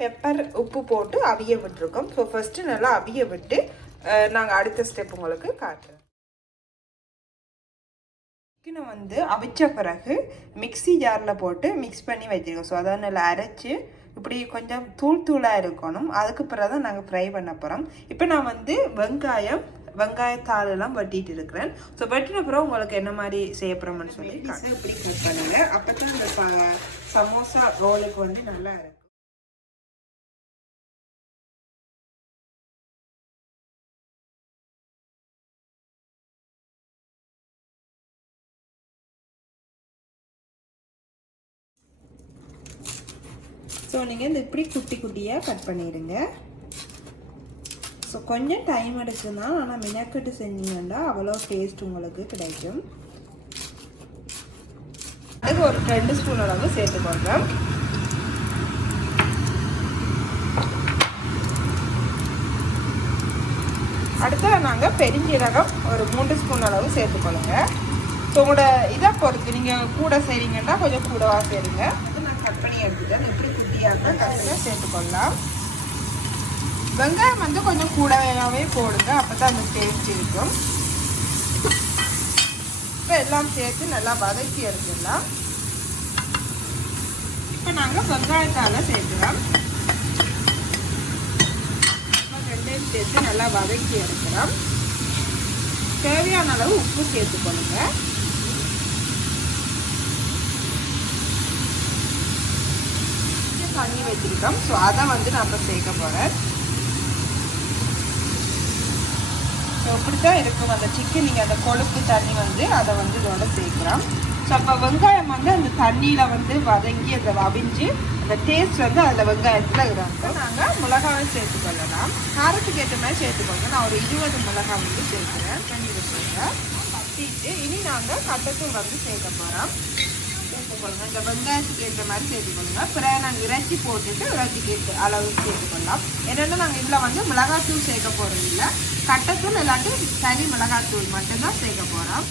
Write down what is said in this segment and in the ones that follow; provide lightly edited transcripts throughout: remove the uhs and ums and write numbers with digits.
Pepper உப்பு போட்டு அவிய விட்டுருக்கோம். ஸோ ஃபஸ்ட்டு நல்லா அவிய விட்டு நாங்கள் அடுத்த ஸ்டெப் உங்களுக்கு காட்டுறோம். சிக்கனை வந்து அவிச்ச பிறகு மிக்ஸி ஜாரில் போட்டு மிக்ஸ் பண்ணி வச்சுருக்கோம். ஸோ அதை நல்லா அரைச்சி இப்படி கொஞ்சம் தூளாக இருக்கணும். அதுக்கு பிறகு தான் நாங்கள் ஃப்ரை பண்ண போகிறோம். இப்போ நான் வந்து வெங்காயத்தாலெல்லாம் வெட்டிட்டு இருக்கிறேன். ஸோ வெட்டின பிறகு உங்களுக்கு என்ன மாதிரி செய்ய போகிறோம்னு சொல்லி இப்படி கட் பண்ணுங்க. அப்போ தான் இந்த சமோசா ரோலுக்கு வந்து நல்லா இருக்கும். ஸோ நீங்கள் இந்த இப்படி குட்டி குட்டியாக கட் பண்ணிடுங்க. ஸோ கொஞ்சம் டைம் எடுக்குன்னா, ஆனால் மினக்கட்டு செஞ்சீங்கன்னா அவ்வளோ டேஸ்ட் உங்களுக்கு கிடைக்கும். அதுக்கு ஒரு 2 ஸ்பூன் அளவு சேர்த்துக்கோங்க. அடுத்து நாங்கள் பெருஞ்சீரகம் ஒரு 3 ஸ்பூன் அளவு சேர்த்துக்கொள்ளுங்க. ஸோ உங்களோட இதை பொறுத்து நீங்கள் கூட செய்கிறீங்கன்னா கொஞ்சம் கூடவா செய்யுங்க. அது நான் கட் பண்ணி எடுத்துட்டேன். எப்படி குட்டியாக கட்டில் சேர்த்துக்கொள்ளலாம். வெங்காயம் வந்து கொஞ்சம் கூடவே போடுங்க, அப்போ தான் அந்த டேஸ்ட் இருக்கும். இப்போ எல்லாம் சேர்த்து நல்லா வதக்கி எடுத்துடலாம். இப்போ நாங்கள் வெங்காயத்தால் சேர்த்துக்கலாம். ரெண்டையும் சேர்த்து நல்லா வதக்கி எடுக்கிறோம். தேவையான அளவு உப்பு சேர்த்துக்கொள்ளுங்க. தண்ணி வச்சிருக்கோம். ஸோ அதை வந்து நம்ம சேர்க்க போகிறேன். ஸோ இப்படித்தான் இருக்கும் அந்த சிக்கன். நீங்கள் அந்த கொழுப்பு தண்ணி வந்து அதை வந்து இதோட சேர்க்குறோம். ஸோ அப்போ வெங்காயம் வந்து அந்த தண்ணியில் வந்து வதங்கி அதை அவிஞ்சு அந்த டேஸ்ட் வந்து அதில் வெங்காயத்தில் இருக்கும். நாங்கள் மிளகாவை சேர்த்துக்கொள்ளலாம். காரத்துக்கு ஏற்ற மாதிரி சேர்த்துக்கோங்க. நான் ஒரு 20 மிளகாய் வந்து சேர்க்குறேன். பண்ணி வச்சுருங்க. பற்றிட்டு இனி நாங்கள் கட்டத்தூள் வந்து சேர்க்க போகிறோம். சேர்த்துக்கொள்ளுங்க. இந்த வெங்காயத்துக்கு ஏற்ற மாதிரி சேர்த்துக்கொள்ளுங்க. பிறகு நாங்கள் இறைச்சி போட்டுட்டு இறைச்சிக்கு ஏற்ற அளவுக்கு சேர்த்துக்கொள்ளலாம். என்னென்னா நாங்கள் இதில் வந்து மிளகாத்தூள் சேர்க்க போகிறது இல்லை. கட்டத்தூள் இல்லாட்டி தனி மிளகாத்தூள் மட்டும்தான் சேர்க்க போகிறோம்.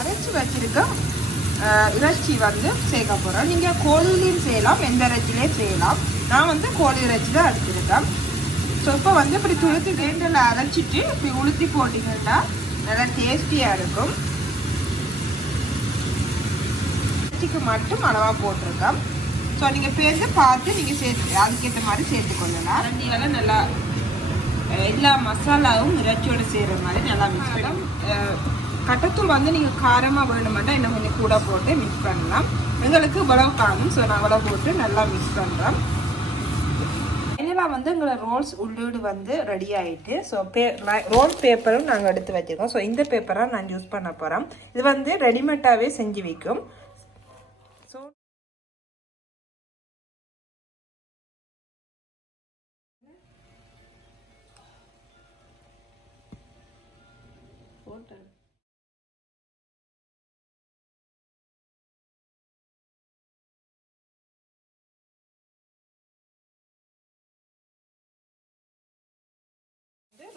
அரைச்சி வச்சிருக்கோம் இறைச்சி வந்து சேர்க்க போகிறோம். நீங்கள் கோழிலையும் செய்யலாம், எந்த இறைச்சிலையும் செய்யலாம். நான் வந்து கோழி இறைச்சி தான் எடுத்துருக்கேன். ஸோ இப்போ வந்து இப்படி துளுத்தி கிரைண்டரில் அரைச்சிட்டு இப்படி உளுத்தி போட்டிங்கன்னா நல்லா டேஸ்டியாக இருக்கும். இறைச்சிக்கு மட்டும் அளவாக போட்டிருக்கோம். ஸோ நீங்கள் பேருந்து பார்த்து நீங்கள் சேர்த்து அதுக்கேற்ற மாதிரி சேர்த்துக்கொள்ளலாம். அரண்டியெல்லாம் நல்லா எல்லா மசாலாவும் இறைச்சியோடு செய்கிற மாதிரி நல்லா மிக்ஸ் பண்ணலாம். கட்டத்தூள் வந்து நீங்கள் காரமாக வேணுமெண்டா இன்னும் கொஞ்சம் கூட போட்டு மிக்ஸ் பண்ணலாம். எங்களுக்கு இவ்வளவு காணும். ஸோ நான் இவ்வளவு போட்டு நல்லா மிக்ஸ் பண்ணுறோம். இதெல்லாம் வந்து எங்களை ரோல்ஸ் உள்ளீடு வந்து ரெடி ஆகிட்டு. ஸோ ரோல் பேப்பரும் நாங்கள் எடுத்து வச்சுருக்கோம். ஸோ இந்த பேப்பராக நான் யூஸ் பண்ண போகிறோம். இது வந்து ரெடிமேடாகவே செஞ்சு வைக்கும். ஸோ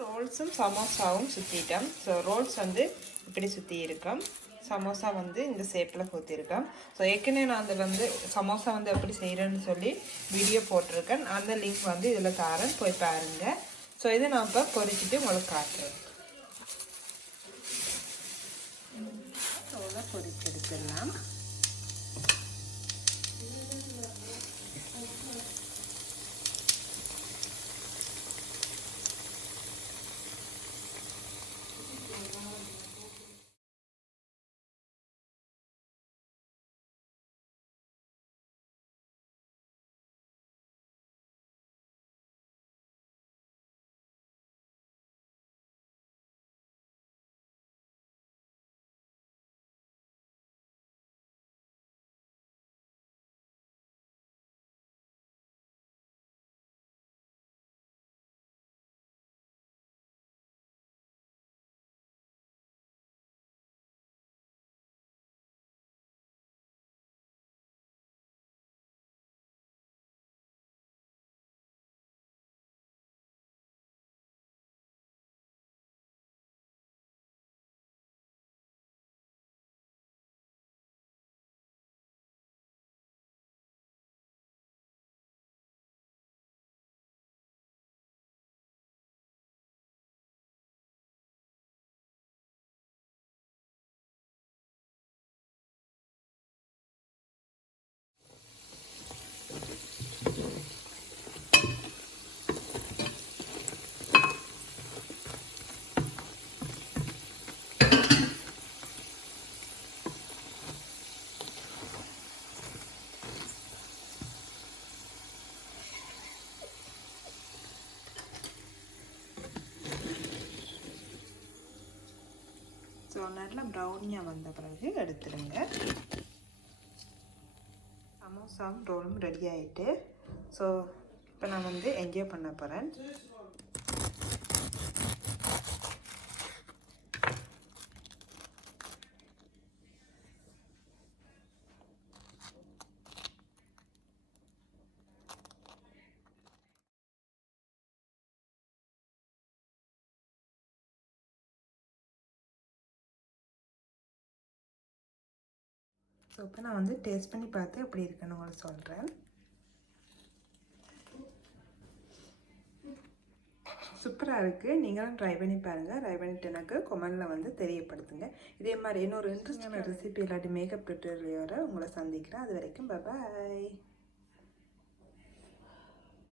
ரோல்ஸும் சமோசாவும் சுற்றிட்டோம். ஸோ ரோல்ஸ் வந்து இப்படி சுற்றி இருக்கோம். சமோசா வந்து இந்த ஷேப்பில் ஊற்றிருக்கேன். ஸோ ஏற்கனவே நான் அந்த வந்து சமோசா வந்து எப்படி செய்கிறேன்னு சொல்லி வீடியோ போட்டிருக்கேன். அந்த லிங்க் வந்து இதில் தரேன், போய் பாருங்கள். ஸோ இதை நான் இப்போ பொரிச்சிட்டு உங்களுக்கு காட்டுறேன். பொரிச்சு எடுத்துடலாம். நல்லா ப்ரௌனியாக வந்த பிறகு எடுத்துடுங்க. சமோசாவும் ரோலும் ரெடி ஆகிட்டு. ஸோ இப்போ நான் வந்து என்ஜாய் பண்ண போகிறேன். ஸோ இப்போ நான் வந்து டேஸ்ட் பண்ணி பார்த்து எப்படி இருக்குன்னு உங்களுக்கு சொல்கிறேன். சூப்பராக இருக்குது. நீங்களும் ட்ரை பண்ணி பாருங்கள். ட்ரை பண்ணிவிட்டு எனக்கு கமெண்டில் வந்து தெரியப்படுத்துங்க. இதே மாதிரி இன்னொரு இன்ட்ரெஸ்டிங்கான ரெசிபி இல்லாட்டி மேக்கப் டுட்டோரியலோட உங்களை சந்திக்கிறேன். அது வரைக்கும் பாய்.